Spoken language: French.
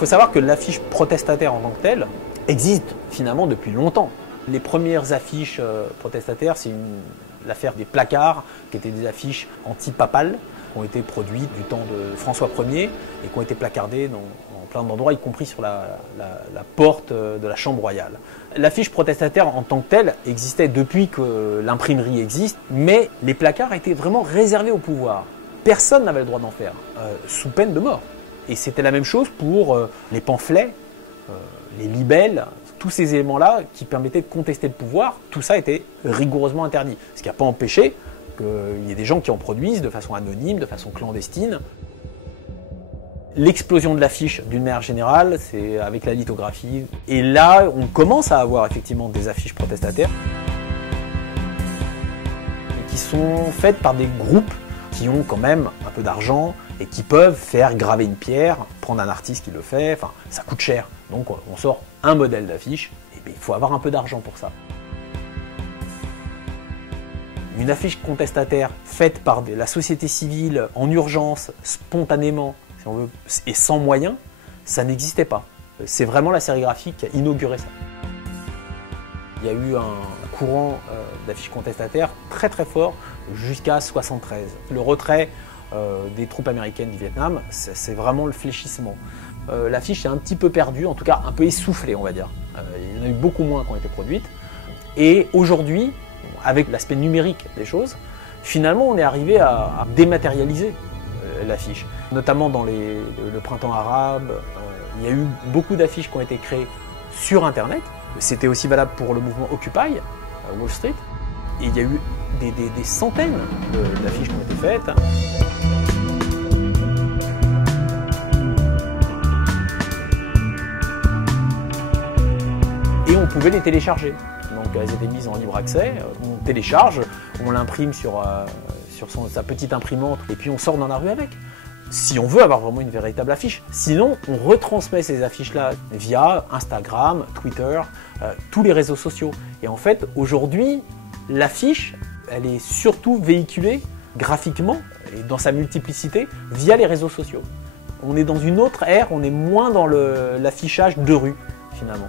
faut savoir que l'affiche protestataire en tant que telle existe finalement depuis longtemps. Les premières affiches protestataires, c'est l'affaire des placards, qui étaient des affiches anti-papales, qui ont été produites du temps de François Ier et qui ont été placardées dans plein d'endroits, y compris sur la porte de la Chambre royale. L'affiche protestataire en tant que telle existait depuis que l'imprimerie existe, mais les placards étaient vraiment réservés au pouvoir. Personne n'avait le droit d'en faire, sous peine de mort. Et c'était la même chose pour les pamphlets, les libelles, tous ces éléments-là qui permettaient de contester le pouvoir, tout ça était rigoureusement interdit. Ce qui n'a pas empêché qu'il y ait des gens qui en produisent de façon anonyme, de façon clandestine. L'explosion de l'affiche, d'une manière générale, c'est avec la lithographie. Et là, on commence à avoir effectivement des affiches protestataires qui sont faites par des groupes qui ont quand même un peu d'argent et qui peuvent faire graver une pierre, prendre un artiste qui le fait, enfin ça coûte cher. Donc on sort un modèle d'affiche, et bien, il faut avoir un peu d'argent pour ça. Une affiche contestataire faite par la société civile en urgence, spontanément, si on veut, et sans moyens, ça n'existait pas. C'est vraiment la sérigraphie qui a inauguré ça. Il y a eu un courant d'affiches contestataires très très fort jusqu'à 1973. Le retrait des troupes américaines du Vietnam, c'est vraiment le fléchissement. L'affiche est un petit peu perdue, en tout cas un peu essoufflée, on va dire. Il y en a eu beaucoup moins qui ont été produites. Et aujourd'hui, avec l'aspect numérique des choses, finalement on est arrivé à dématérialiser l'affiche. Notamment dans le printemps arabe, il y a eu beaucoup d'affiches qui ont été créées sur Internet. C'était aussi valable pour le mouvement Occupy, Wall Street. Et il y a eu des centaines d'affiches qui ont été faites. Et on pouvait les télécharger. Donc elles étaient mises en libre accès. On télécharge, on l'imprime sur sa petite imprimante et puis on sort dans la rue avec. Si on veut avoir vraiment une véritable affiche. Sinon, on retransmet ces affiches-là via Instagram, Twitter, tous les réseaux sociaux. Et en fait, aujourd'hui, l'affiche, elle est surtout véhiculée graphiquement et dans sa multiplicité via les réseaux sociaux. On est dans une autre ère, on est moins dans l'affichage de rue, finalement.